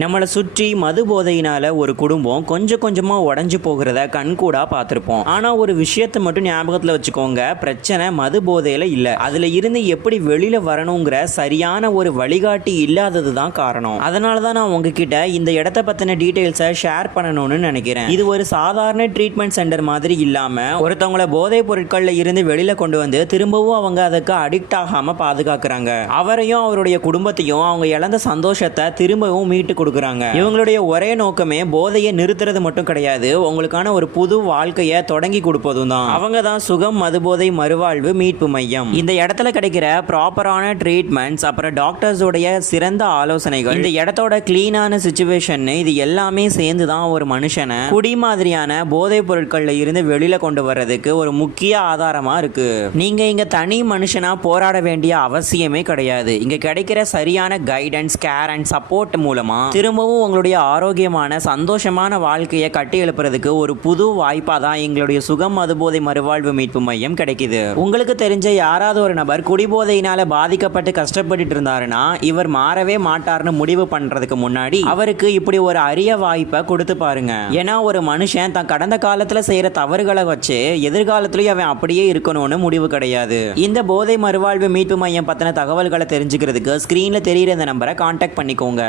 நம்மளை சுற்றி மது போதையினால ஒரு குடும்பம் கொஞ்சம் கொஞ்சமா உடஞ்சு போகிறத கண்கூடா பார்த்துருப்போம். ஆனா ஒரு விஷயத்தை மட்டும் ஞாபகத்துல வச்சுக்கோங்க, பிரச்சனை மது போதையில இல்ல, அதுல இருந்து எப்படி வெளியில வரணுங்கிற சரியான ஒரு வழிகாட்டி இல்லாதது தான் காரணம். அதனாலதான் நான் உங்ககிட்ட இந்த இடத்த பத்தின டீடைல்ஸை ஷேர் பண்ணணும்னு நினைக்கிறேன். இது ஒரு சாதாரண ட்ரீட்மெண்ட் சென்டர் மாதிரி இல்லாம ஒருத்தவங்கள போதைப் பொருட்கள்ல இருந்து வெளியில கொண்டு வந்து திரும்பவும் அவங்க அதுக்கு அடிக்ட் ஆகாம பாதுகாக்கிறாங்க. அவரையும் அவருடைய குடும்பத்தையும் அவங்க இழந்த சந்தோஷத்தை திரும்பவும் மீட்டு கொடுக்குறாங்க. இவங்களுடைய ஒரே நோக்கமே போதையை நிறுத்துறது மட்டும் கிடையாது, உங்களுக்கான ஒரு புது வாழ்க்கையை தொடங்கி கொடுப்பதும் தான். அவங்க தான் சுகம் மதுபோதை மறுவாழ்வு மீட்பு மையம். இந்த இடத்துல கிடைக்கிற ப்ராப்பரான ட்ரீட்மெண்ட்ஸ், அப்புறம் டாக்டர்ஸோடைய சிறந்த ஆலோசனைகள், இந்த இடத்தோட கிளீனான சிச்சுவேஷன், இது எல்லாமே சேர்ந்து தான் ஒரு மனுஷனை குடி மாதிரியான போதைப் பொருட்கள்ல இருந்து வெளியில கொண்டு வர்றதுக்கு ஒரு முக்கிய ஆதாரமா இருக்கு. நீங்க இங்க தனி மனுஷனா போராட வேண்டிய அவசியமே கிடையாது. இங்க கிடைக்கிற சரியான கைடன்ஸ், கேர் அண்ட் சப்போர்ட் மூலமா திரும்பவும் உங்களுடைய ஆரோக்கியமான சந்தோஷமான வாழ்க்கையை கட்டி எழுப்புறதுக்கு ஒரு புது வாய்ப்பா தான் எங்களுடைய சுகம் மதுபோதை மறுவாழ்வு மீட்பு மையம் கிடைக்குது. உங்களுக்கு தெரிஞ்ச யாராவது ஒரு நபர் குடிபோதையினால பாதிக்கப்பட்டு கஷ்டப்பட்டு இருந்தாருன்னா இவர் மாறவே மாட்டார்னு முடிவு பண்றதுக்கு முன்னாடி அவருக்கு இப்படி ஒரு அரிய வாய்ப்பை கொடுத்து பாருங்க. ஏன்னா ஒரு மனுஷன் தான் கடந்த காலத்துல செய்யற தவறுகளை வச்சு எதிர்காலத்திலயும் அவன் அப்படியே இருக்கணும்னு முடிவு கிடையாது. இந்த போதை மறுவாழ்வு மீட்பு மையம் பத்தின தகவல்களை தெரிஞ்சுக்கிறதுக்கு ஸ்கிரீன்ல தெரியுற இந்த நம்பரை கான்டாக்ட் பண்ணிக்கோங்க.